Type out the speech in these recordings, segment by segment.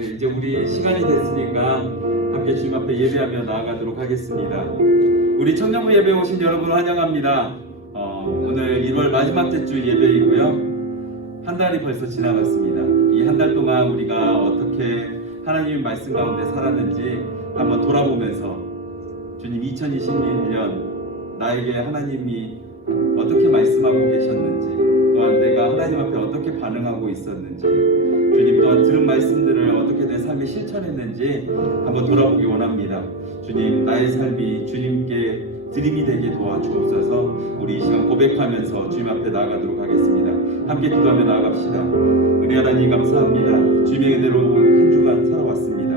네, 이제 우리 시간이 됐으니까 함께 주님 앞에 예배하며 나아가도록 하겠습니다. 우리 청년부 예배 오신 여러분 환영합니다. 오늘 1월 마지막 주 예배이고요. 한 달이 벌써 지나갔습니다. 이 한 달 동안 우리가 어떻게 하나님의 말씀 가운데 살았는지 한번 돌아보면서 주님 2021년 나에게 하나님이 어떻게 말씀하고 계셨는지, 또한 내가 하나님 앞에 어떻게 반응하고 있었는지, 주님 또한 들은 말씀들을 어떻게 내 삶에 실천했는지 한번 돌아보기 원합니다. 주님, 나의 삶이 주님께 드림이 되게 도와주옵소서. 우리 이 시간 고백하면서 주님 앞에 나아가도록 하겠습니다. 함께 기도하며 나아갑시다. 은혜 하나님 감사합니다. 주님의 은혜로 한 주간 살아왔습니다.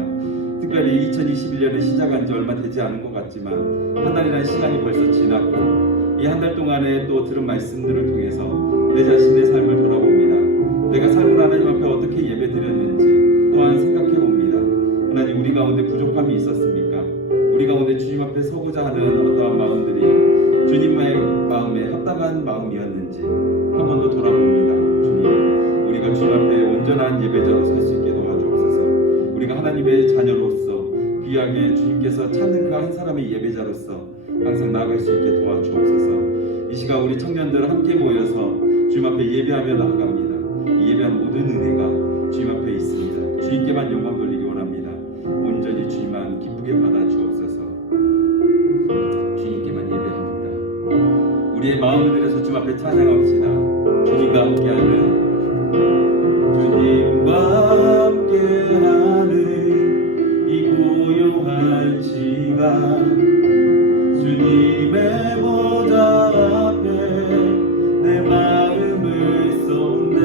특별히 2021년을 시작한 지 얼마 되지 않은 것 같지만 한 달이라는 시간이 벌써 지났고, 이 한 달 동안에 또 들은 말씀들을 통해서 내 자신의 삶을 돌아봅니다. 내가 삶을 하나님 앞에 어떻게 예배드렸는지 또한 생각해 봅니다. 하나님, 우리 가운데 부족함이 있었습니까? 우리 가운데 주님 앞에 서고자 하는 어떠한 마음들이 주님의 마음에 합당한 마음이었는지 한 번 더 돌아봅니다. 주님, 우리가 주님 앞에 온전한 예배자로 설 수 있게 도와주옵소서. 우리가 하나님의 자녀로서 귀하게 주님께서 찾는 그 한 사람의 예배자로서 항상 나아갈 수 있게 도와주옵소서. 이 시간 우리 청년들 함께 모여서 주님 앞에 예배하며 나아갑니다. 이 예배한 모든 은혜가 주님 앞에 있습니다. 주님께만 영광 돌리기 원합니다. 온전히 주님만 기쁘게 받아 주옵소서. 주님께만 예배합니다. 우리의 마음을 들여서 주님 앞에 찬양합시다. 주님과 함께하는 이 고요한 시간, 주님의 보좌 앞에 내 마음을 쏟네.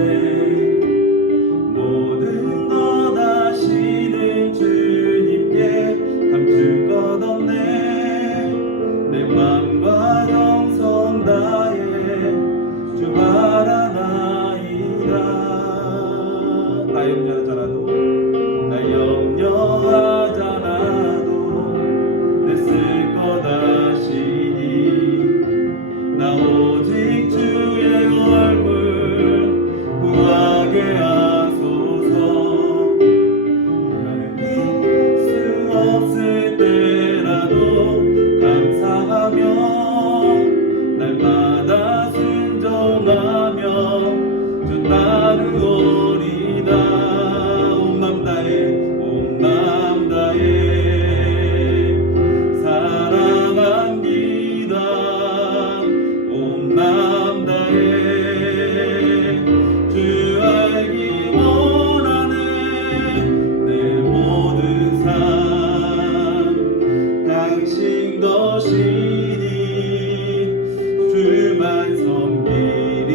모든 것 아시는 주님께 감출 것 없네. 내 맘과 정성 다해 주 바라나이다. 나 염려하잖아도, 나 염려하잖아도 내 쓸 것 아시니, 나 오직 주의 얼굴 구하게 하소서. 별일 수 없을 때라도 감사하며 날마다 순종하며 주 따르오리다. 온 맘 다해, 온 맘 다해 사랑합니다. 온 맘 다해 주 알기 원하네. 내 모든 삶 당신 것이니 주만 섬기리.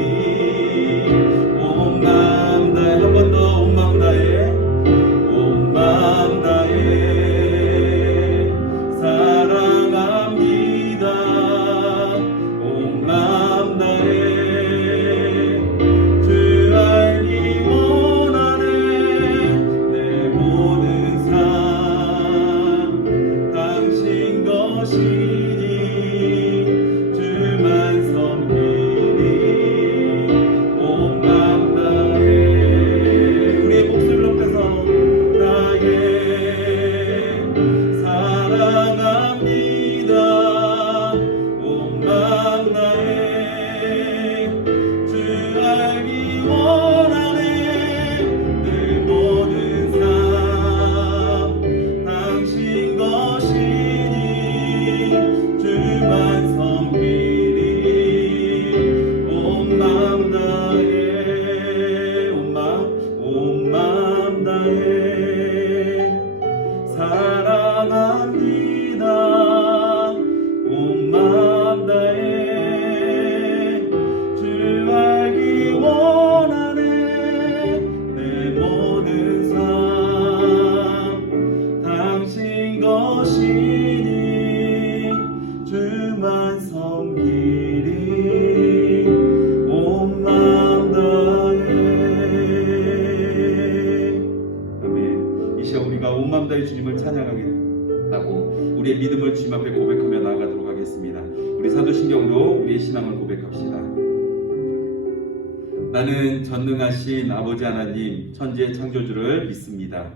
온 맘 다해, 한 번 더 온 맘 다해, 온 맘 다해 사랑합니다. 온 맘 다해 주 알기 원하네. 내 모든 삶 당신 것이니 주만 섬기리. 온 맘 다해 우리의 목소리를 높여서 나의 사랑합니다. 온 맘 다해 주 알기 원하네. 내 모든 삶 당신 것이니 주만 섬기리. 온 맘 다해, 온 맘 다해 사랑합니다. 온 맘 다해 주 알기 원하네. 내 모든 삶 당신 것이니 주만 섬기리. 온 맘 다해. 아멘. 이 시간 우리가 온 맘 다해 주님을 찬양하겠다고 우리의 믿음을 주님 앞에 고백하며 나아가도록 하겠습니다. 우리 사도신경으로 우리의 신앙을 고백합시다. 나는 전능하신 아버지 하나님 천지의 창조주를 믿습니다.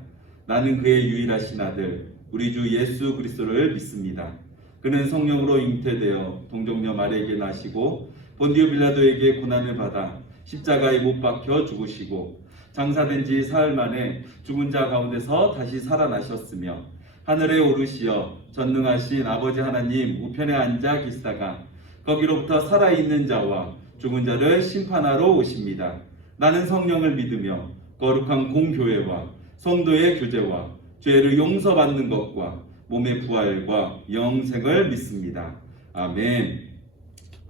나는 그의 유일하신 아들 우리 주 예수 그리스도를 믿습니다. 그는 성령으로 잉태되어 동정녀 마리아에게 나시고 본디오 빌라도에게 고난을 받아 십자가에 못 박혀 죽으시고 장사된 지 사흘 만에 죽은 자 가운데서 다시 살아나셨으며 하늘에 오르시어 전능하신 아버지 하나님 우편에 앉아 계시다가 거기로부터 살아있는 자와 죽은 자를 심판하러 오십니다. 나는 성령을 믿으며 거룩한 공교회와 성도의 교제와 죄를 용서받는 것과 몸의 부활과 영생을 믿습니다. 아멘.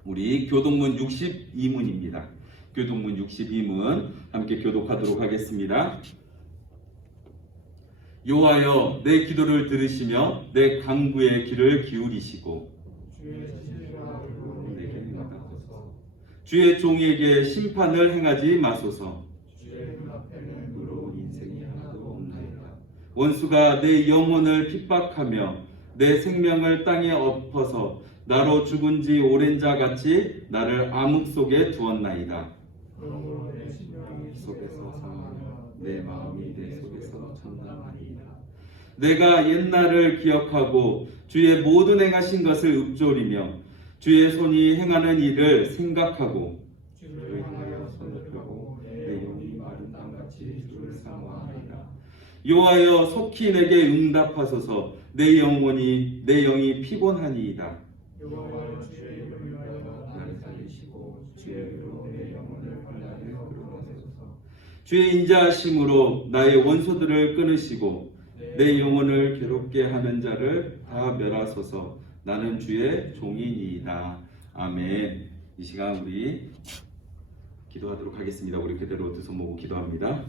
우리 교독문 62문입니다. 교독문 62문 함께 교독하도록 하겠습니다. 여호와여 내 기도를 들으시며 내 간구의 귀를 기울이시고 주의 종에게 심판을 행하지 마소서. 원수가 내 영혼을 핍박하며 내 생명을 땅에 엎어서 나로 죽은 지 오랜 자 같이 나를 암흑 속에 두었나이다. 그러므로 내 심령이 속에서 상하며 내 마음이 내 속에서 천당하리이다. 내가 옛날을 기억하고 주의 모든 행하신 것을 읊조리며 주의 손이 행하는 일을 생각하고 주를 향하여 손을 펴고 내 영이 마른 땅같이 주를 사모하리이다. 여호와여 속히 내게 응답하소서. 내 영이 피곤하니이다. 여호와여 주의 이름을 위하여 나를 살리시고 주의 이름으로 내 영혼을 환난에 끌어내소서. 주의 인자하심으로 나의 원수들을 끊으시고 내 영혼을 괴롭게 하는 자를 다 멸하소서. 나는 주의 종이니이다. 아멘. 이 시간 우리 기도하도록 하겠습니다. 우리 그대로 두 손 모으고 기도합니다.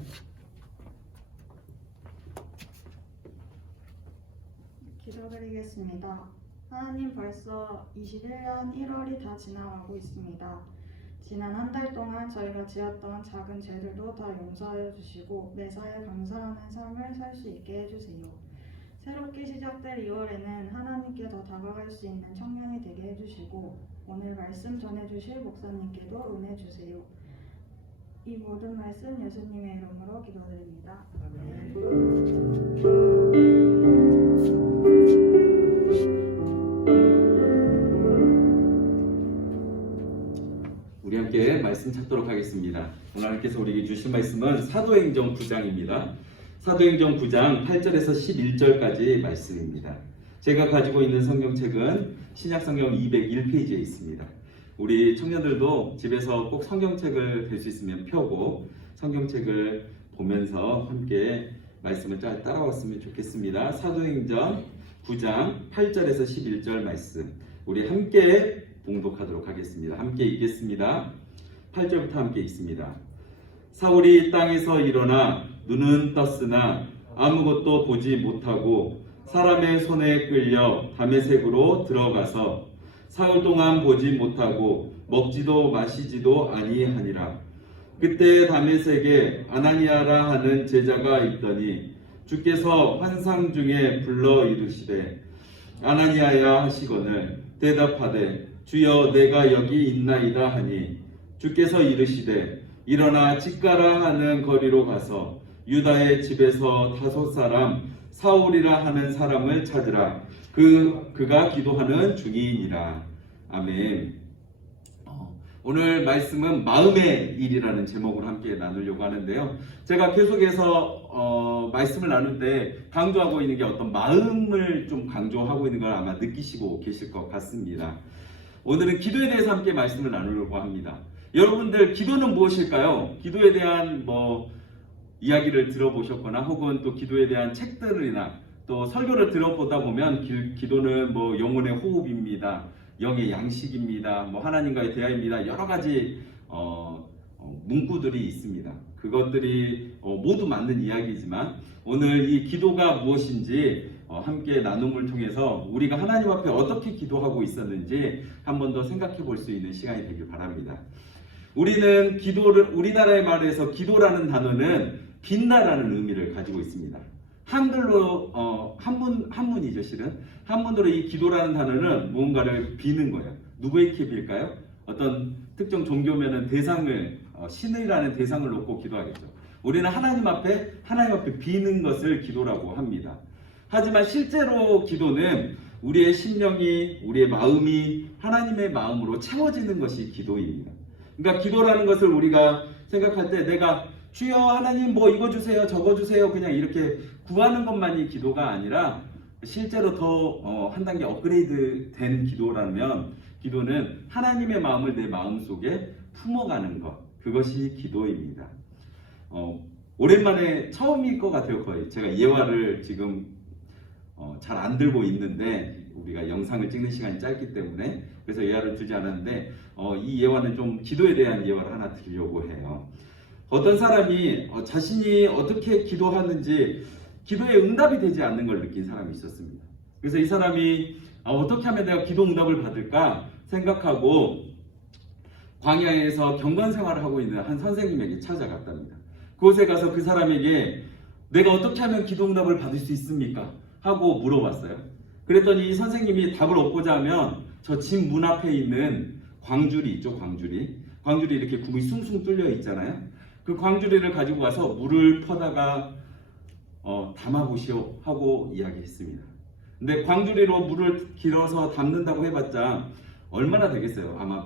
기도드리겠습니다. 하나님, 벌써 21년 1월이 다 지나가고 있습니다. 지난 한 달 동안 저희가 지었던 작은 죄들도 다 용서하여 주시고 매사에 감사하는 삶을 살 수 있게 해주세요. 새롭게 시작될 2월에는 하나님께 더 다가갈 수 있는 청년이 되게 해주시고 오늘 말씀 전해주실 목사님께도 은혜 주세요. 이 모든 말씀 예수님의 이름으로 기도드립니다. 우리 함께 말씀 찾도록 하겠습니다. 오늘 하나님께서 우리에게 주신 말씀은 사도행전 9장입니다. 사도행전 9장 8절에서 11절까지 말씀입니다. 제가 가지고 있는 성경책은 신약성경 201페이지에 있습니다. 우리 청년들도 집에서 꼭 성경책을 될 수 있으면 펴고 성경책을 보면서 함께 말씀을 잘 따라왔으면 좋겠습니다. 사도행전 9장 8절에서 11절 말씀 우리 함께 봉독하도록 하겠습니다. 함께 읽겠습니다. 8절부터 함께 읽습니다. 사울이 땅에서 일어나 눈은 떴으나 아무것도 보지 못하고 사람의 손에 끌려 다메섹으로 들어가서 사흘 동안 보지 못하고 먹지도 마시지도 아니하니라. 그때 다메섹에 아나니아라 하는 제자가 있더니 주께서 환상 중에 불러 이르시되 아나니아야 하시거늘 대답하되 주여 내가 여기 있나이다 하니 주께서 이르시되 일어나 직가라 하는 거리로 가서 유다의 집에서 5 사람 사울이라 하는 사람을 찾으라. 그가 기도하는 중이니라. 아멘. 오늘 마음의 일이라는 제목으로 함께 나누려고 하는데요. 제가 계속해서 말씀을 나눌 때 강조하고 있는 게 어떤 마음을 좀 강조하고 있는 걸 아마 느끼시고 계실 것 같습니다. 오늘은 기도에 대해서 함께 말씀을 나누려고 합니다. 여러분들 기도는 무엇일까요? 기도에 대한 이야기를 들어보셨거나 혹은 또 기도에 대한 책들이나 또 설교를 들어보다 보면 기도는 영혼의 호흡입니다. 영의 양식입니다. 하나님과의 대화입니다. 여러 가지 문구들이 있습니다. 그것들이 모두 맞는 이야기지만 오늘 이 기도가 무엇인지 함께 나눔을 통해서 우리가 하나님 앞에 어떻게 기도하고 있었는지 한 번 더 생각해 볼 수 있는 시간이 되길 바랍니다. 우리는 우리나라의 말에서 기도라는 단어는 빛나라는 의미를 가지고 있습니다. 한글로 한문이죠, 실은. 한문으로 이 기도라는 단어는 무언가를 비는 거예요. 누구에게 빌까요? 어떤 특정 종교면은 대상을 신이라는 대상을 놓고 기도하겠죠. 우리는 하나님 앞에 비는 것을 기도라고 합니다. 하지만 실제로 기도는 우리의 심령이, 우리의 마음이 하나님의 마음으로 채워지는 것이 기도입니다. 그러니까 기도라는 것을 우리가 생각할 때 내가 주여 하나님 뭐 이거 주세요 저거 주세요 그냥 이렇게 구하는 것만이 기도가 아니라 실제로 더 한 단계 업그레이드 된 기도라면 기도는 하나님의 마음을 내 마음속에 품어가는 것, 그것이 기도입니다. 오랜만에 처음일 것 같아요. 거의 제가 예화를 지금 잘 안 들고 있는데 우리가 영상을 찍는 시간이 짧기 때문에 그래서 예화를 들지 않았는데 이 예화는 좀 기도에 대한 예화를 하나 드리려고 해요. 어떤 사람이 자신이 어떻게 기도하는지 기도에 응답이 되지 않는 걸 느낀 사람이 있었습니다. 그래서 이 사람이 어떻게 하면 내가 기도 응답을 받을까 생각하고 광야에서 경건 생활을 하고 있는 한 선생님에게 찾아갔답니다. 그곳에 가서 그 사람에게 내가 어떻게 하면 기도 응답을 받을 수 있습니까? 하고 물어봤어요. 그랬더니 이 선생님이 답을 얻고자 하면 저 집 문 앞에 있는 광주리 있죠, 광주리 이렇게 구멍이 숭숭 뚫려 있잖아요. 그 광주리를 가지고 가서 물을 퍼다가 담아보시오 하고 이야기했습니다. 근데 광주리로 물을 길어서 담는다고 해봤자 얼마나 되겠어요? 아마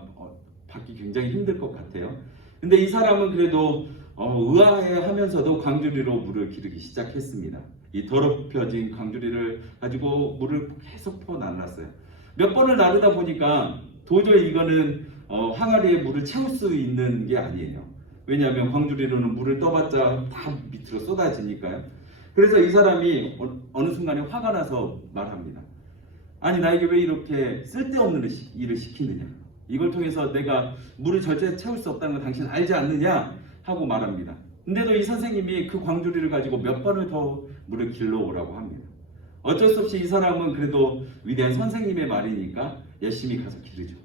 받기 굉장히 힘들 것 같아요. 근데 이 사람은 그래도 의아해하면서도 광주리로 물을 기르기 시작했습니다. 이 더럽혀진 광주리를 가지고 물을 계속 퍼날랐어요. 몇 번을 나르다 보니까 도저히 이거는 항아리에 물을 채울 수 있는 게 아니에요. 왜냐하면 광주리로는 물을 떠봤자 다 밑으로 쏟아지니까요. 그래서 이 사람이 어느 순간에 화가 나서 말합니다. 아니 나에게 왜 이렇게 쓸데없는 일을 시키느냐. 이걸 통해서 내가 물을 절대 채울 수 없다는 걸 당신 알지 않느냐 하고 말합니다. 근데도 이 선생님이 그 광주리를 가지고 몇 번을 더 물을 길러오라고 합니다. 어쩔 수 없이 이 사람은 그래도 위대한 선생님의 말이니까 열심히 가서 기르죠.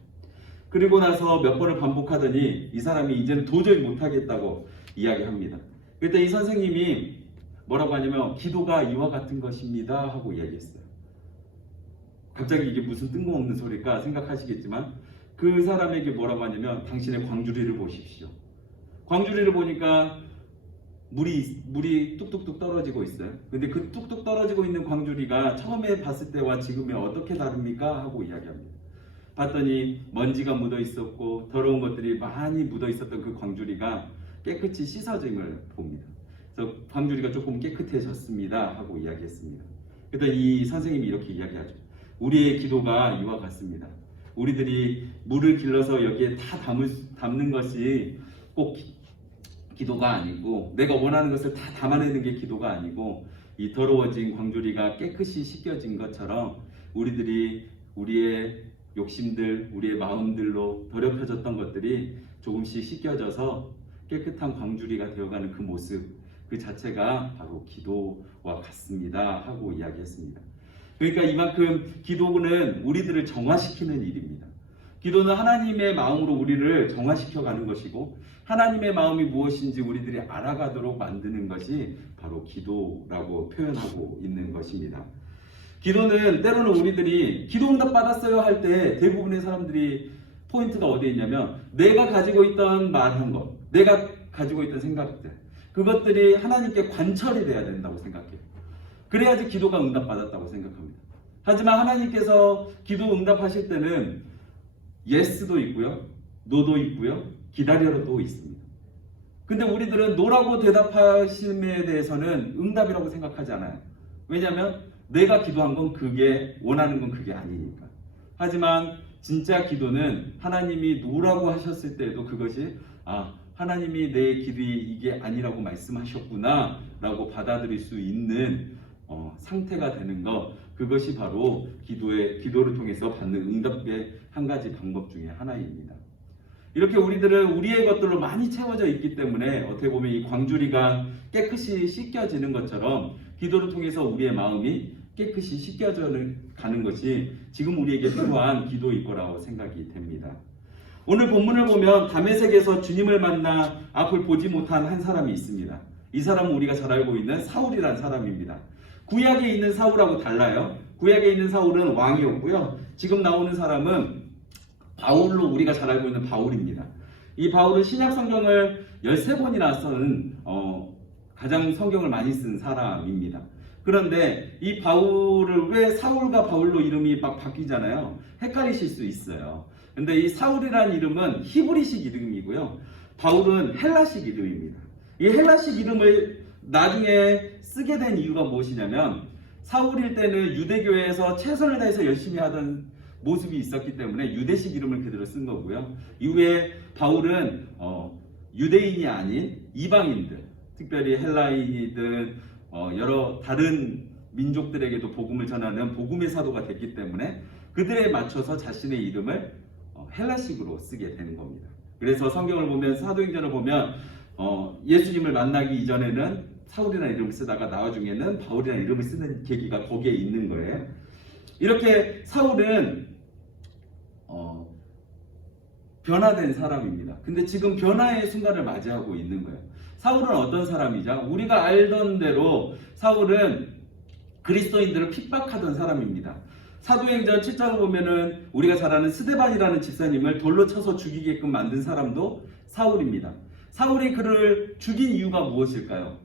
그리고 나서 몇 번을 반복하더니 이 사람이 이제는 도저히 못하겠다고 이야기합니다. 그때 이 선생님이 뭐라고 하냐면 기도가 이와 같은 것입니다 하고 이야기했어요. 갑자기 이게 무슨 뜬금없는 소리일까 생각하시겠지만 그 사람에게 뭐라고 하냐면 당신의 광주리를 보십시오. 광주리를 보니까 물이 뚝뚝뚝 떨어지고 있어요. 근데 그 뚝뚝 떨어지고 있는 광주리가 처음에 봤을 때와 지금에 어떻게 다릅니까? 하고 이야기합니다. 봤더니 먼지가 묻어 있었고 더러운 것들이 많이 묻어 있었던 그 광주리가 깨끗이 씻어짐을 봅니다. 그래서 광주리가 조금 깨끗해졌습니다 하고 이야기했습니다. 그때 이 선생님이 이렇게 이야기하죠. 우리의 기도가 이와 같습니다. 우리들이 물을 길러서 여기에 다 담는 것이 꼭 기도가 아니고 내가 원하는 것을 다 담아내는 게 기도가 아니고 이 더러워진 광주리가 깨끗이 씻겨진 것처럼 우리들이 우리의 욕심들, 우리의 마음들로 더럽혀졌던 것들이 조금씩 씻겨져서 깨끗한 광주리가 되어가는 그 모습 그 자체가 바로 기도와 같습니다 하고 이야기했습니다. 그러니까 이만큼 기도는 우리들을 정화시키는 일입니다. 기도는 하나님의 마음으로 우리를 정화시켜가는 것이고 하나님의 마음이 무엇인지 우리들이 알아가도록 만드는 것이 바로 기도라고 표현하고 있는 것입니다. 기도는 때로는 우리들이 기도 응답 받았어요 할 때 대부분의 사람들이 포인트가 어디에 있냐면 내가 가지고 있던 말한 것, 내가 가지고 있던 생각들 그것들이 하나님께 관철이 돼야 된다고 생각해요. 그래야지 기도가 응답받았다고 생각합니다. 하지만 하나님께서 기도 응답하실 때는 예스도 있고요, 노도 있고요, 기다려도 있습니다. 근데 우리들은 노라고 대답하심에 대해서는 응답이라고 생각하지 않아요. 왜냐하면 내가 기도한 건 그게 원하는 건 그게 아니니까. 하지만 진짜 기도는 하나님이 노라고 하셨을 때에도 그것이 하나님이 내 길이 이게 아니라고 말씀하셨구나 라고 받아들일 수 있는 상태가 되는 것, 그것이 바로 기도를 통해서 받는 응답의 한 가지 방법 중에 하나입니다. 이렇게 우리들은 우리의 것들로 많이 채워져 있기 때문에 어떻게 보면 이 광주리가 깨끗이 씻겨지는 것처럼 기도를 통해서 우리의 마음이 깨끗이 씻겨져 가는 것이 지금 우리에게 필요한 기도일 거라고 생각이 됩니다. 오늘 본문을 보면 다메섹에서 주님을 만나 앞을 보지 못한 한 사람이 있습니다. 이 사람은 우리가 잘 알고 있는 사울이라는 사람입니다. 구약에 있는 사울하고 달라요. 구약에 있는 사울은 왕이었고요. 지금 나오는 사람은 바울로 우리가 잘 알고 있는 바울입니다. 이 바울은 신약 성경을 13권이나 쓴 가장 성경을 많이 쓴 사람입니다. 그런데 이 바울을 왜 사울과 바울로 이름이 막 바뀌잖아요. 헷갈리실 수 있어요. 근데 이 사울이라는 이름은 히브리식 이름이고요. 바울은 헬라식 이름입니다. 이 헬라식 이름을 나중에 쓰게 된 이유가 무엇이냐면 사울일 때는 유대교회에서 최선을 다해서 열심히 하던 모습이 있었기 때문에 유대식 이름을 그대로 쓴 거고요. 이후에 바울은 유대인이 아닌 이방인들, 특별히 헬라인이든 여러 다른 민족들에게도 복음을 전하는 복음의 사도가 됐기 때문에 그들에 맞춰서 자신의 이름을 헬라식으로 쓰게 되는 겁니다. 그래서 성경을 보면 사도행전을 보면 예수님을 만나기 이전에는 사울이라는 이름을 쓰다가 나중에는 바울이라는 이름을 쓰는 계기가 거기에 있는 거예요. 이렇게 사울은 변화된 사람입니다. 근데 지금 변화의 순간을 맞이하고 있는 거예요. 사울은 어떤 사람이죠? 우리가 알던 대로 사울은 그리스도인들을 핍박하던 사람입니다. 사도행전 7장을 보면은 우리가 잘 아는 스데반이라는 집사님을 돌로 쳐서 죽이게끔 만든 사람도 사울입니다. 사울이 그를 죽인 이유가 무엇일까요?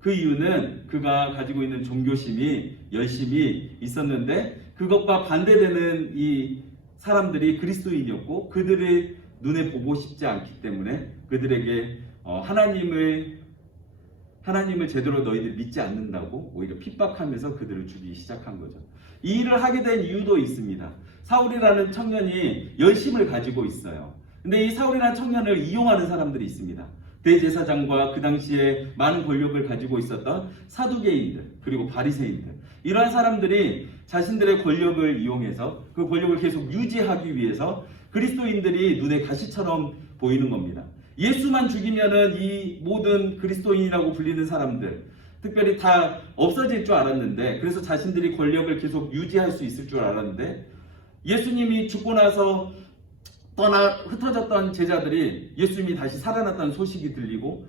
그 이유는 그가 가지고 있는 종교심이 열심히 있었는데 그것과 반대되는 이 사람들이 그리스도인이었고 그들의 눈에 보고 싶지 않기 때문에 그들에게 하나님을 제대로 너희들 믿지 않는다고 오히려 핍박하면서 그들을 죽이기 시작한 거죠. 이 일을 하게 된 이유도 있습니다. 사울이라는 청년이 열심을 가지고 있어요. 근데 이 사울이라는 청년을 이용하는 사람들이 있습니다. 대제사장과 그 당시에 많은 권력을 가지고 있었던 사두개인들 그리고 바리새인들 이러한 사람들이 자신들의 권력을 이용해서 그 권력을 계속 유지하기 위해서 그리스도인들이 눈에 가시처럼 보이는 겁니다. 예수만 죽이면은 이 모든 그리스도인이라고 불리는 사람들 특별히 다 없어질 줄 알았는데 그래서 자신들이 권력을 계속 유지할 수 있을 줄 알았는데 예수님이 죽고 나서 흩어졌던 제자들이 예수님이 다시 살아났다는 소식이 들리고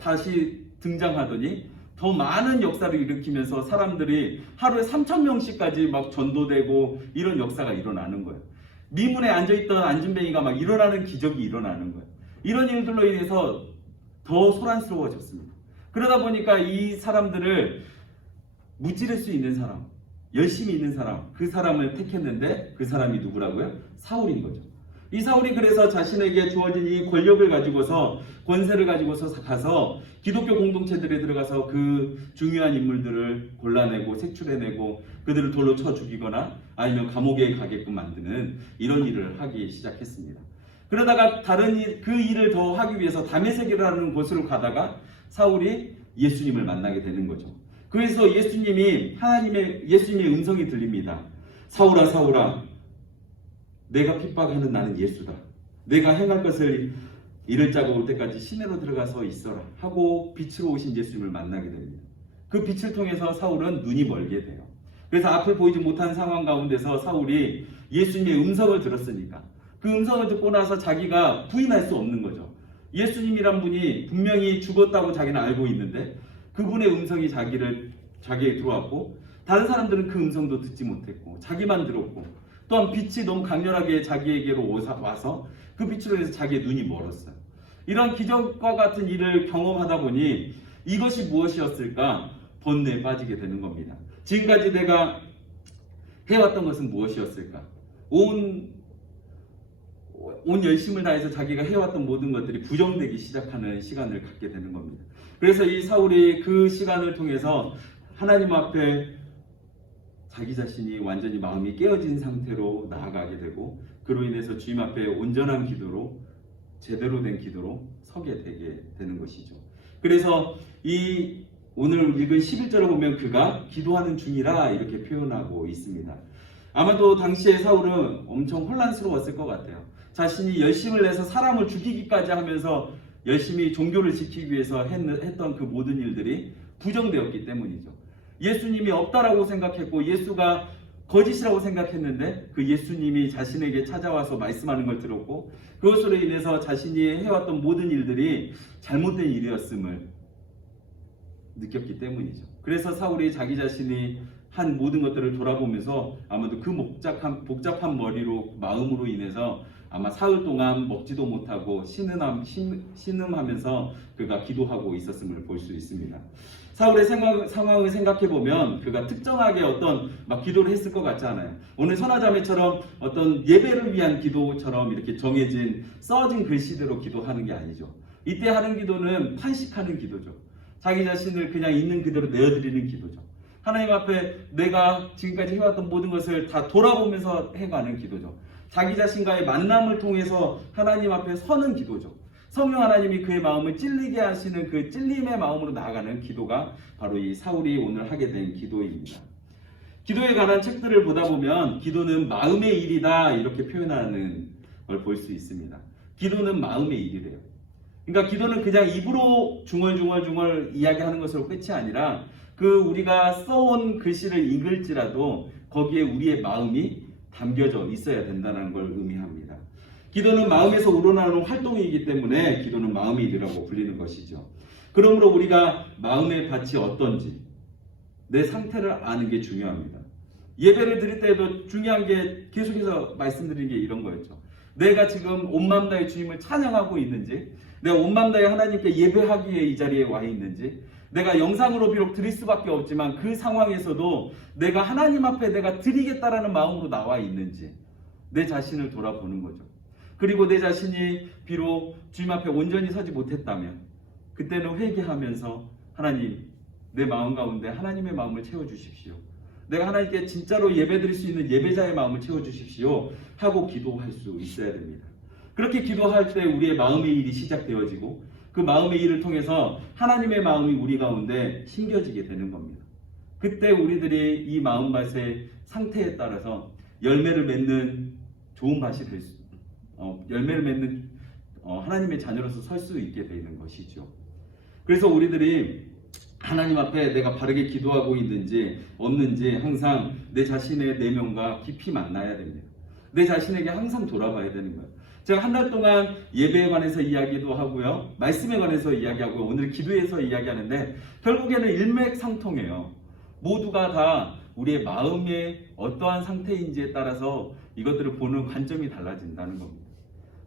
다시 등장하더니 더 많은 역사를 일으키면서 사람들이 하루에 3,000명씩까지 막 전도되고 이런 역사가 일어나는 거예요. 미문에 앉아있던 안진뱅이가 막 일어나는 기적이 일어나는 거예요. 이런 일들로 인해서 더 소란스러워졌습니다. 그러다 보니까 이 사람들을 무찌를 수 있는 사람, 열심히 있는 사람, 그 사람을 택했는데 그 사람이 누구라고요? 사울인 거죠. 이 사울이 그래서 자신에게 주어진 이 권력을 가지고서 권세를 가지고서 가서 기독교 공동체들에 들어가서 그 중요한 인물들을 골라내고 색출해내고 그들을 돌로 쳐 죽이거나 아니면 감옥에 가게끔 만드는 이런 일을 하기 시작했습니다. 그러다가 그 일을 더 하기 위해서 다메섹이라는 곳으로 가다가 사울이 예수님을 만나게 되는 거죠. 그래서 예수님의 음성이 들립니다. 사울아 사울아 내가 핍박하는 나는 예수다. 내가 행할 것을 이를 자가 올 때까지 시내로 들어가서 있어라 하고 빛으로 오신 예수님을 만나게 됩니다. 그 빛을 통해서 사울은 눈이 멀게 돼요. 그래서 앞을 보이지 못한 상황 가운데서 사울이 예수님의 음성을 들었으니까 그 음성을 듣고 나서 자기가 부인할 수 없는 거죠. 예수님이란 분이 분명히 죽었다고 자기는 알고 있는데 그분의 음성이 자기에게 들어왔고 다른 사람들은 그 음성도 듣지 못했고 자기만 들었고 또한 빛이 너무 강렬하게 자기에게로 와서 그 빛으로 인해서 자기의 눈이 멀었어요. 이런 기적과 같은 일을 경험하다 보니 이것이 무엇이었을까? 번뇌에 빠지게 되는 겁니다. 지금까지 내가 해왔던 것은 무엇이었을까? 온 열심을 다해서 자기가 해왔던 모든 것들이 부정되기 시작하는 시간을 갖게 되는 겁니다. 그래서 이 사울이 그 시간을 통해서 하나님 앞에 자기 자신이 완전히 마음이 깨어진 상태로 나아가게 되고 그로 인해서 주님 앞에 온전한 기도로 제대로 된 기도로 서게 되게 되는 것이죠. 그래서 이 오늘 읽은 11절을 보면 그가 기도하는 중이라 이렇게 표현하고 있습니다. 아마도 당시에 사울은 엄청 혼란스러웠을 것 같아요. 자신이 열심을 내서 사람을 죽이기까지 하면서 열심히 종교를 지키기 위해서 했던 그 모든 일들이 부정되었기 때문이죠. 예수님이 없다라고 생각했고 예수가 거짓이라고 생각했는데 그 예수님이 자신에게 찾아와서 말씀하는 걸 들었고 그것으로 인해서 자신이 해왔던 모든 일들이 잘못된 일이었음을 느꼈기 때문이죠. 그래서 사울이 자기 자신이 한 모든 것들을 돌아보면서 아마도 그 복잡한 마음으로 인해서 아마 사흘 동안 먹지도 못하고 신음하면서 그가 기도하고 있었음을 볼 수 있습니다. 사울의 상황을 생각해 보면 그가 특정하게 어떤 막 기도를 했을 것 같지 않아요. 오늘 선화자매처럼 어떤 예배를 위한 기도처럼 이렇게 정해진 써진 글씨대로 기도하는 게 아니죠. 이때 하는 기도는 탄식하는 기도죠. 자기 자신을 그냥 있는 그대로 내어드리는 기도죠. 하나님 앞에 내가 지금까지 해왔던 모든 것을 다 돌아보면서 해가는 기도죠. 자기 자신과의 만남을 통해서 하나님 앞에 서는 기도죠. 성령 하나님이 그의 마음을 찔리게 하시는 그 찔림의 마음으로 나아가는 기도가 바로 이 사울이 오늘 하게 된 기도입니다. 기도에 관한 책들을 보다 보면 기도는 마음의 일이다 이렇게 표현하는 걸 볼 수 있습니다. 기도는 마음의 일이래요. 그러니까 기도는 그냥 입으로 중얼중얼 이야기하는 것으로 끝이 아니라 그 우리가 써온 글씨를 읽을지라도 거기에 우리의 마음이 담겨져 있어야 된다는 걸 의미합니다. 기도는 마음에서 우러나오는 활동이기 때문에 기도는 마음의 일이라고 불리는 것이죠. 그러므로 우리가 마음의 밭이 어떤지 내 상태를 아는 게 중요합니다. 예배를 드릴 때에도 중요한 게 계속해서 말씀드린 게 이런 거였죠. 내가 지금 온 마음 다해 주님을 찬양하고 있는지, 내가 온 마음 다해 하나님께 예배하기 위해 이 자리에 와 있는지, 내가 영상으로 비록 드릴 수밖에 없지만 그 상황에서도 내가 하나님 앞에 내가 드리겠다라는 마음으로 나와 있는지 내 자신을 돌아보는 거죠. 그리고 내 자신이 비록 주님 앞에 온전히 서지 못했다면 그때는 회개하면서 하나님 내 마음 가운데 하나님의 마음을 채워주십시오. 내가 하나님께 진짜로 예배드릴 수 있는 예배자의 마음을 채워주십시오 하고 기도할 수 있어야 됩니다. 그렇게 기도할 때 우리의 마음의 일이 시작되어지고 그 마음의 일을 통해서 하나님의 마음이 우리 가운데 심겨지게 되는 겁니다. 그때 우리들이 이 마음밭의 상태에 따라서 열매를 맺는 좋은 밭이 될 수, 열매를 맺는 하나님의 자녀로서 설 수 있게 되는 것이죠. 그래서 우리들이 하나님 앞에 내가 바르게 기도하고 있는지 없는지 항상 내 자신의 내면과 깊이 만나야 됩니다. 내 자신에게 항상 돌아봐야 되는 거예요. 제가 한 달 동안 예배에 관해서 이야기도 하고요, 말씀에 관해서 이야기하고 오늘 기도에서 이야기하는데 결국에는 일맥상통해요. 모두가 다 우리의 마음의 어떠한 상태인지에 따라서 이것들을 보는 관점이 달라진다는 겁니다.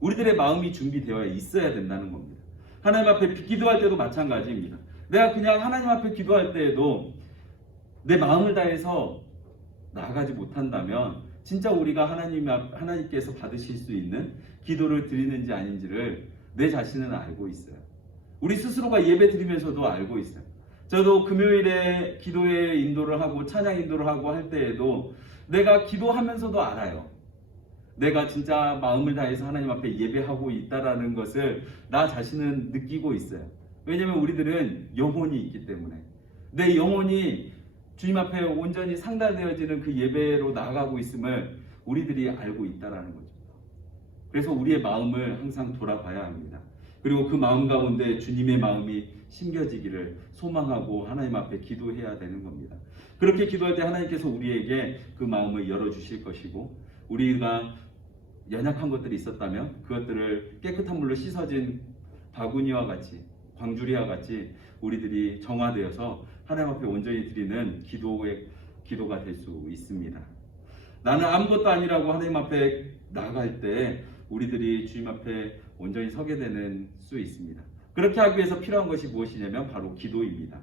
우리들의 마음이 준비되어 있어야 된다는 겁니다. 하나님 앞에 기도할 때도 마찬가지입니다. 내가 그냥 하나님 앞에 기도할 때에도 내 마음을 다해서 나아가지 못한다면 진짜 우리가 하나님께서 받으실 수 있는 기도를 드리는지 아닌지를 내 자신은 알고 있어요. 우리 스스로가 예배 드리면서도 알고 있어요. 저도 금요일에 기도에 인도를 하고 찬양 인도를 하고 할 때에도 내가 기도하면서도 알아요. 내가 진짜 마음을 다해서 하나님 앞에 예배하고 있다라는 것을 나 자신은 느끼고 있어요. 왜냐하면 우리들은 영혼이 있기 때문에 내 영혼이 주님 앞에 온전히 상달되어지는 그 예배로 나아가고 있음을 우리들이 알고 있다라는 거죠. 그래서 우리의 마음을 항상 돌아봐야 합니다. 그리고 그 마음 가운데 주님의 마음이 심겨지기를 소망하고 하나님 앞에 기도해야 되는 겁니다. 그렇게 기도할 때 하나님께서 우리에게 그 마음을 열어주실 것이고 우리가 연약한 것들이 있었다면 그것들을 깨끗한 물로 씻어진 바구니와 같이 광주리와 같이 우리들이 정화되어서 하나님 앞에 온전히 드리는 기도가 될 수 있습니다. 나는 아무것도 아니라고 하나님 앞에 나아갈 때 우리들이 주님 앞에 온전히 서게 되는 수 있습니다. 그렇게 하기 위해서 필요한 것이 무엇이냐면 바로 기도입니다.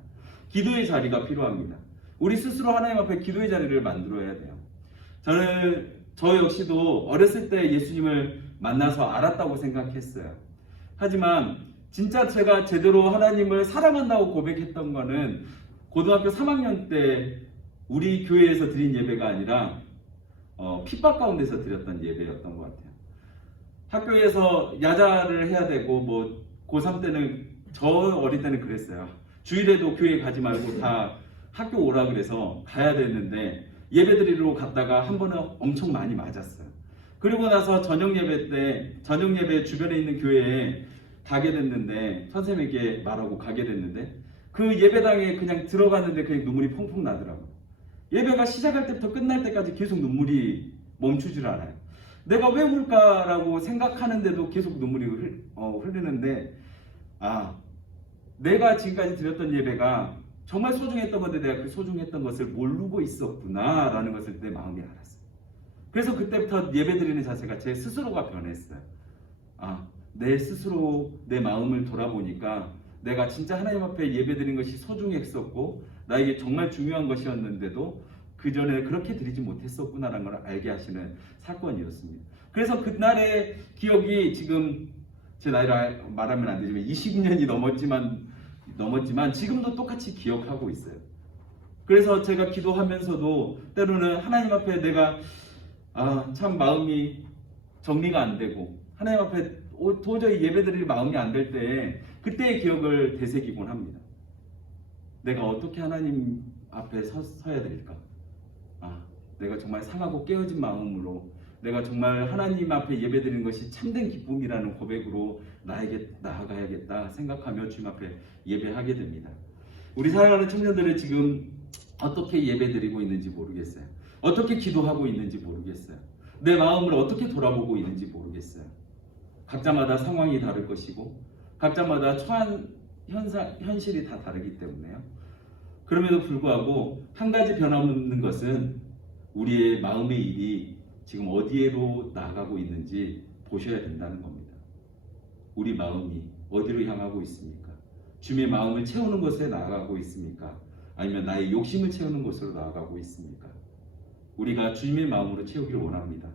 기도의 자리가 필요합니다. 우리 스스로 하나님 앞에 기도의 자리를 만들어야 돼요. 저 역시도 어렸을 때 예수님을 만나서 알았다고 생각했어요. 하지만 진짜 제가 제대로 하나님을 사랑한다고 고백했던 거는 고등학교 3학년 때 우리 교회에서 드린 예배가 아니라 핍박 가운데서 드렸던 예배였던 것 같아요. 학교에서 야자를 해야 되고 뭐 고3 때는 저 어릴 때는 그랬어요. 주일에도 교회 가지 말고 다 학교 오라 그래서 가야 됐는데 예배드리러 갔다가 한 번은 엄청 많이 맞았어요. 그리고 나서 저녁 예배 주변에 있는 교회에 가게 됐는데 선생님에게 말하고 가게 됐는데 그 예배당에 그냥 들어갔는데 그냥 눈물이 펑펑 나더라고요. 예배가 시작할 때부터 끝날 때까지 계속 눈물이 멈추질 않아요. 내가 왜 울까라고 생각하는데도 계속 눈물이 흐르는데 내가 지금까지 드렸던 예배가 정말 소중했던 건데 내가 그 소중했던 것을 모르고 있었구나 라는 것을 내 마음이 알았어요. 그래서 그때부터 예배드리는 자세가 제 스스로가 변했어요. 내 스스로 내 마음을 돌아보니까 내가 진짜 하나님 앞에 예배드린 것이 소중했었고 나에게 정말 중요한 것이었는데도 그 전에 그렇게 드리지 못했었구나라는 걸 알게 하시는 사건이었습니다. 그래서 그날의 기억이 지금 제 나이를 말하면 안 되지만 20년이 넘었지만 지금도 똑같이 기억하고 있어요. 그래서 제가 기도하면서도 때로는 하나님 앞에 내가 참 마음이 정리가 안 되고 하나님 앞에 도저히 예배드릴 마음이 안 될 때 그때의 기억을 되새기곤 합니다. 내가 어떻게 하나님 앞에 서야 될까? 내가 정말 상하고 깨어진 마음으로 내가 정말 하나님 앞에 예배드리는 것이 참된 기쁨이라는 고백으로 나에게 나아가야겠다 생각하며 주님 앞에 예배하게 됩니다. 우리 사랑하는 청년들은 지금 어떻게 예배드리고 있는지 모르겠어요. 어떻게 기도하고 있는지 모르겠어요. 내 마음을 어떻게 돌아보고 있는지 모르겠어요. 각자마다 상황이 다를 것이고 각자마다 처한 현실이 다 다르기 때문에요. 그럼에도 불구하고 한 가지 변함없는 것은 우리의 마음의 일이 지금 어디로 나아가고 있는지 보셔야 된다는 겁니다. 우리 마음이 어디로 향하고 있습니까? 주님의 마음을 채우는 것에 나아가고 있습니까? 아니면 나의 욕심을 채우는 것으로 나아가고 있습니까? 우리가 주님의 마음으로 채우기를 원합니다.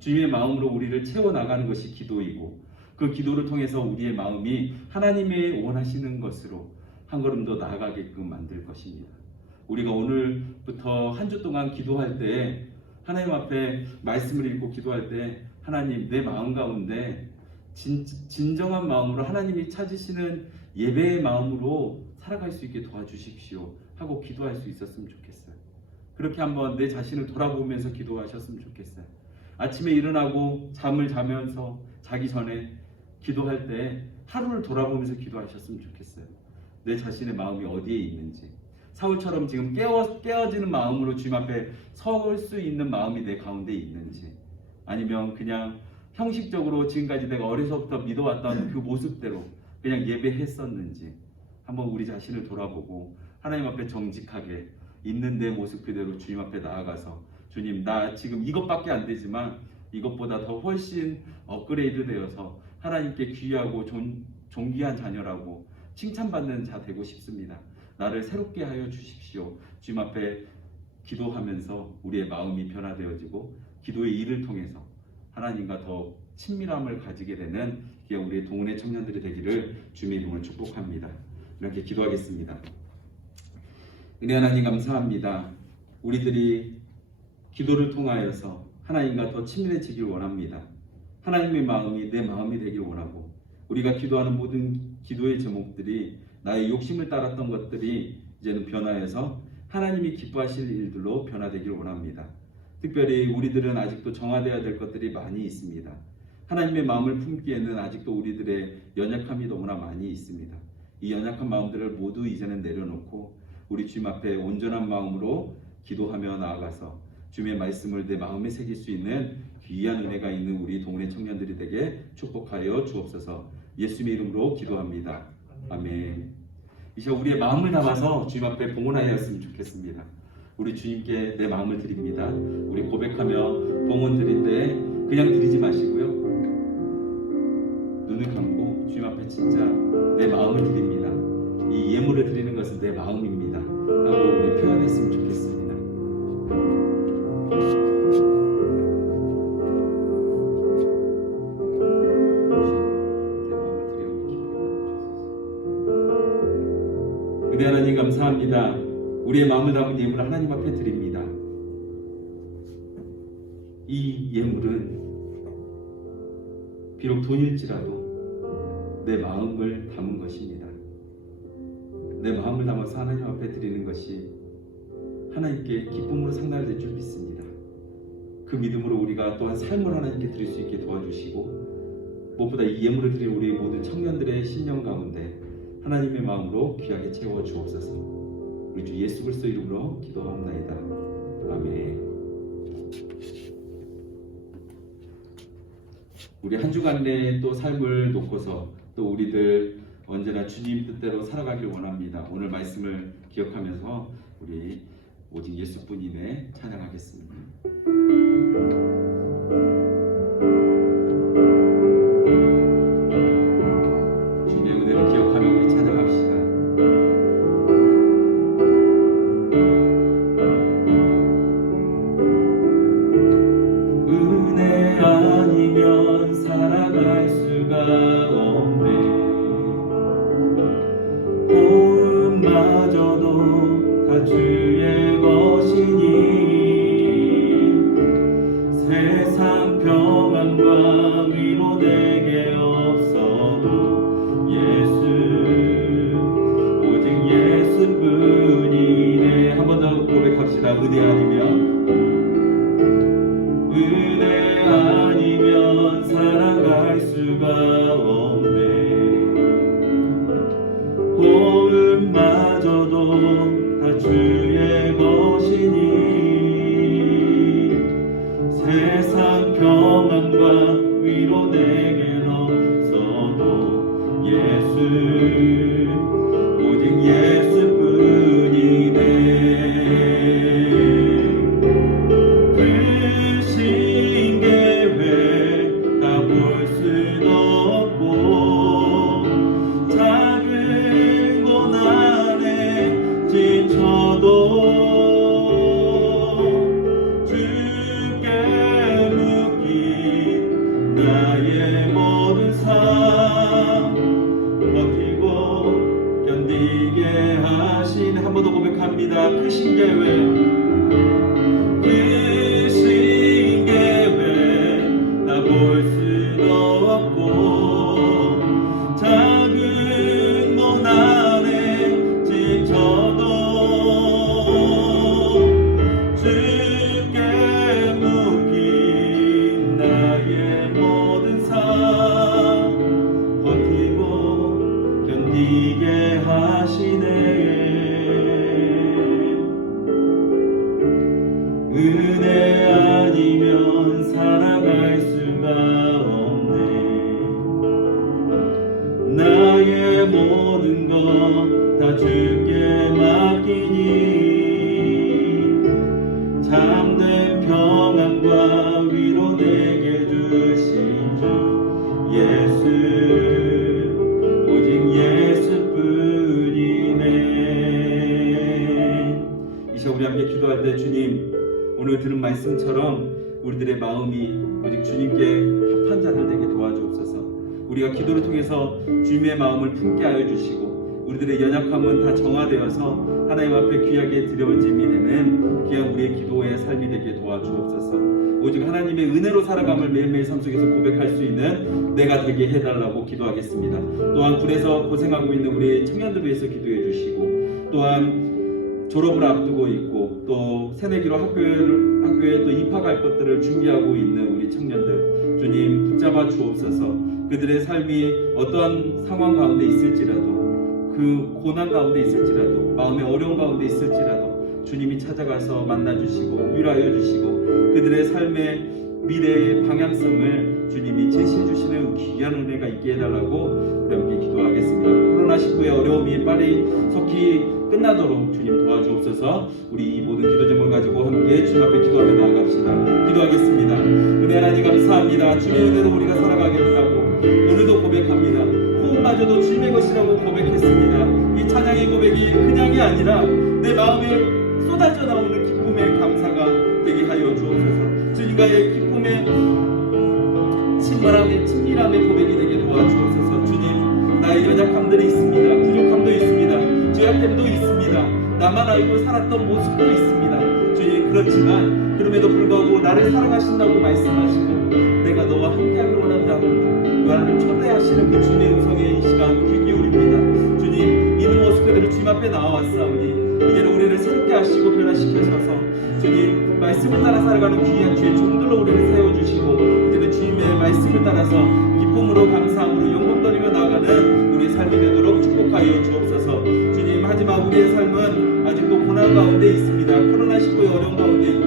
주님의 마음으로 우리를 채워나가는 것이 기도이고 그 기도를 통해서 우리의 마음이 하나님의 원하시는 것으로 한 걸음 더 나아가게끔 만들 것입니다. 우리가 오늘부터 한 주 동안 기도할 때 하나님 앞에 말씀을 읽고 기도할 때 하나님 내 마음 가운데 진정한 마음으로 하나님이 찾으시는 예배의 마음으로 살아갈 수 있게 도와주십시오 하고 기도할 수 있었으면 좋겠어요. 그렇게 한번 내 자신을 돌아보면서 기도하셨으면 좋겠어요. 아침에 일어나고 잠을 자면서 자기 전에 기도할 때 하루를 돌아보면서 기도하셨으면 좋겠어요. 내 자신의 마음이 어디에 있는지 사울처럼 지금 깨어지는 마음으로 주님 앞에 설 수 있는 마음이 내 가운데 있는지 아니면 그냥 형식적으로 지금까지 내가 어려서부터 믿어왔던 그 모습대로 그냥 예배했었는지 한번 우리 자신을 돌아보고 하나님 앞에 정직하게 있는 내 모습 그대로 주님 앞에 나아가서 주님 나 지금 이것밖에 안 되지만 이것보다 더 훨씬 업그레이드 되어서 하나님께 귀하고 존귀한 자녀라고 칭찬받는 자 되고 싶습니다. 나를 새롭게 하여 주십시오. 주님 앞에 기도하면서 우리의 마음이 변화되어지고 기도의 일을 통해서 하나님과 더 친밀함을 가지게 되는 우리의 동은의 청년들이 되기를 주님의 이름으로 축복합니다. 이렇게 기도하겠습니다. 은혜 하나님 감사합니다. 우리들이 기도를 통하여서 하나님과 더 친밀해지길 원합니다. 하나님의 마음이 내 마음이 되길 원하고 우리가 기도하는 모든 기도의 제목들이 나의 욕심을 따랐던 것들이 이제는 변화해서 하나님이 기뻐하실 일들로 변화되길 원합니다. 특별히 우리들은 아직도 정화되어야 될 것들이 많이 있습니다. 하나님의 마음을 품기에는 아직도 우리들의 연약함이 너무나 많이 있습니다. 이 연약한 마음들을 모두 이제는 내려놓고 우리 주님 앞에 온전한 마음으로 기도하며 나아가서 주님의 말씀을 내 마음에 새길 수 있는 귀한 은혜가 있는 우리 동네 청년들이 되게 축복하여 주옵소서. 예수님의 이름으로 기도합니다. 아멘. 이제 우리의 마음을 담아서 주님 앞에 봉헌하였으면 좋겠습니다. 우리 주님께 내 마음을 드립니다. 우리 고백하며 봉헌 드릴 때 그냥 드리지 마시고요. 눈을 감고 주님 앞에 진짜 내 마음을 드립니다. 이 예물을 드리는 것은 내 마음입니다. 라고 우리 표현했으면 좋겠습니다. 은혜 하나님 감사합니다. 우리의 마음을 담은 예물을 하나님 앞에 드립니다. 이 예물은 비록 돈일지라도 내 마음을 담은 것입니다. 내 마음을 담아서 하나님 앞에 드리는 것이 하나님께 기쁨으로 상달될 줄 믿습니다. 그 믿음으로 우리가 또한 삶을 하나님께 드릴 수 있게 도와주시고 무엇보다 이 예물을 드릴 우리 모든 청년들의 심령 가운데 하나님의 마음으로 귀하게 채워 주옵소서. 우리 주 예수 그리스도 이름으로 기도하옵나이다. 아멘. 우리 한 주간의 또 삶을 놓고서 또 우리들 언제나 주님 뜻대로 살아가길 원합니다. 오늘 말씀을 기억하면서 우리 오직 예수뿐이네 찬양하겠습니다. 주님의 은혜를 기억하며 우리 찾아갑시다. 은혜 아니면 살아갈 수가 없네. 고음마저도 다 주의 것이니 세상 평안과 위로 내게 없어도 예수 오직 예수뿐이네. 한 번 더 고백합시다. 은혜 아니면 살아갈 수가 없네. 고음마저도 다 주의 것이니 세상 평안과 위로 내겐 없어도 예수 오직 예수뿐이네. 그 신계획 다 볼 수도 없고 작은 고난에 지쳐도 주께 묶인 나의 모든 삶 버티고 견디게 하신. 한 번 더 고백합니다. 그 신계획 다 볼 수도 없고 작은 고난에 지쳐도 주께 묶인 나의 모든 삶 버티고 견디게 하시네. 은혜 아니면 살아갈 수가 없네. 나의 모든 것 다 주께 맡기니 참된 평안과 위로 내게 주신 주 예수 오직 예수뿐이네. 이제 우리 함께 기도할 때 주님 오늘 들은 말씀처럼 우리들의 마음이 오직 주님께 합한 자들 되게 도와주옵소서. 우리가 기도를 통해서 주님의 마음을 품게 하여 주시고 우리들의 연약함은 다 정화되어서 하나님 앞에 귀하게 드려짐이 되는 귀한 우리의 기도의 삶이 되게 도와주옵소서. 오직 하나님의 은혜로 살아감을 매일매일 삶 속에서 고백할 수 있는 내가 되게 해달라고 기도하겠습니다. 또한 군에서 고생하고 있는 우리 청년들 위해서 기도해 주시고 또한 졸업을 앞두고 있고 또 새내기로 학교에 또 입학할 것들을 준비하고 있는 우리 청년들 주님 붙잡아 주옵소서. 그들의 삶이 어떠한 상황 가운데 있을지라도 그 고난 가운데 있을지라도 마음의 어려움 가운데 있을지라도 주님이 찾아가서 만나주시고 위로하여 주시고 그들의 삶의 미래의 방향성을 주님이 제시해 주시는 귀한 은혜가 있게 해달라고 우리 함께 기도하겠습니다. 코로나19의 어려움이 빨리 속히 끝나도록 주님 도와주옵소서. 우리 이 모든 기도 제목을 가지고 함께 주님 앞에 기도하며 나아갑시다. 기도하겠습니다. 은혜 하나님 감사합니다. 주님의 은혜로 우리가 살아가겠다고 오늘도 고백합니다. 호흡마저도 주님의 것이라고 고백했습니다. 이 찬양의 고백이 그냥이 아니라 내 마음에 쏟아져 나오는 기쁨의 감사가 되게 하여 주옵소서. 주님과의 기쁨의 친밀함의 고백이 되게 도와주옵소서. 주님 나의 연약함들이 있습니다. 부족함도 있습니다. 죄악됨도 있습니다. 나만 알고 살았던 모습도 있습니다. 주님 그렇지만 그럼에도 불구하고 나를 사랑하신다고 말씀하시고 내가 너와 함께하기를 원한다고 나를 초대하시는 그 주님의 음성에 이 시간 귀 기울입니다. 주님 있는 모습 그대로 주님 앞에 나와왔사오니 이제는 우리를 새롭게 하시고 변화시켜셔서 주님 말씀을 따라 살아가는 귀한 주의 종들로 우리를 세워주시고 이제는 주님의 말씀을 따라서 기쁨으로 감사함으로 영광 돌리며 나아가는 우리의 삶이 되도록 축복하여 주옵소서. 주님 하지만 우리의 삶은 아직도 고난 가운데 있습니다. 코로나19의 어려움 가운데 있고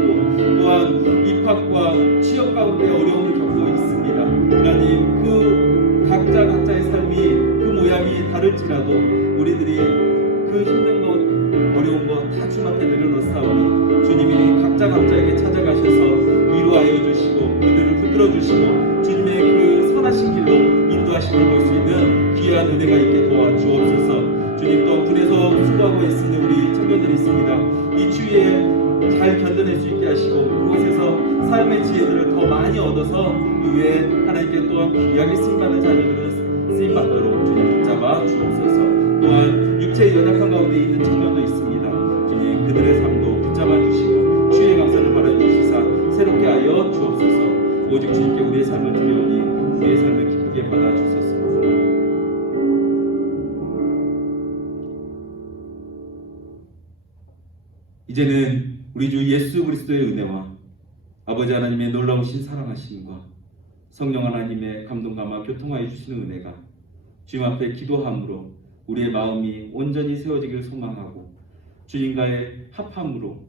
또한 입학과 취업 가운데 어려움을 겪고 있습니다. 하나님 그 각자의 삶이 그 모양이 다를지라도 우리들이 그 힘든 것 어려운 것 다 주님 앞에 내려놓사오니 주님이 각자에게 찾아가셔서 위로하여 수고하고 있는 우리 청년들이 있습니다. 이 추위에 잘 견뎌낼 수 있게 하시고 그곳에서 삶의 지혜들을 더 많이 얻어서 이후에 하나님께 또한 귀하게 쓰임받는 자녀들을 쓰임받도록 주님 붙잡아 주옵소서. 또한 육체의 연약한 가운데 있는 청년도 있습니다. 주님 그들의 삶도 붙잡아 주시고 주의 감사를 바라 주시사 새롭게 하여 주옵소서. 오직 주님께 우리의 삶을 드려오니 우리의 삶을 기쁘게 받아 주소서. 이제는 우리 주 예수 그리스도의 은혜와 아버지 하나님의 놀라우신 사랑하심과 성령 하나님의 감동감화 교통하여 주시는 은혜가 주님 앞에 기도함으로 우리의 마음이 온전히 세워지기를 소망하고 주님과의 합함으로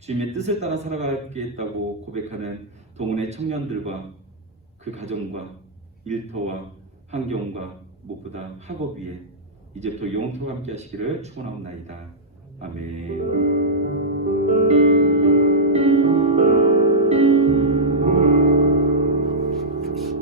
주님의 뜻을 따라 살아가겠다고 고백하는 동원의 청년들과 그 가정과 일터와 환경과 무엇보다 학업 위에 이제부터 영토가 함께 하시기를 축원하옵나이다.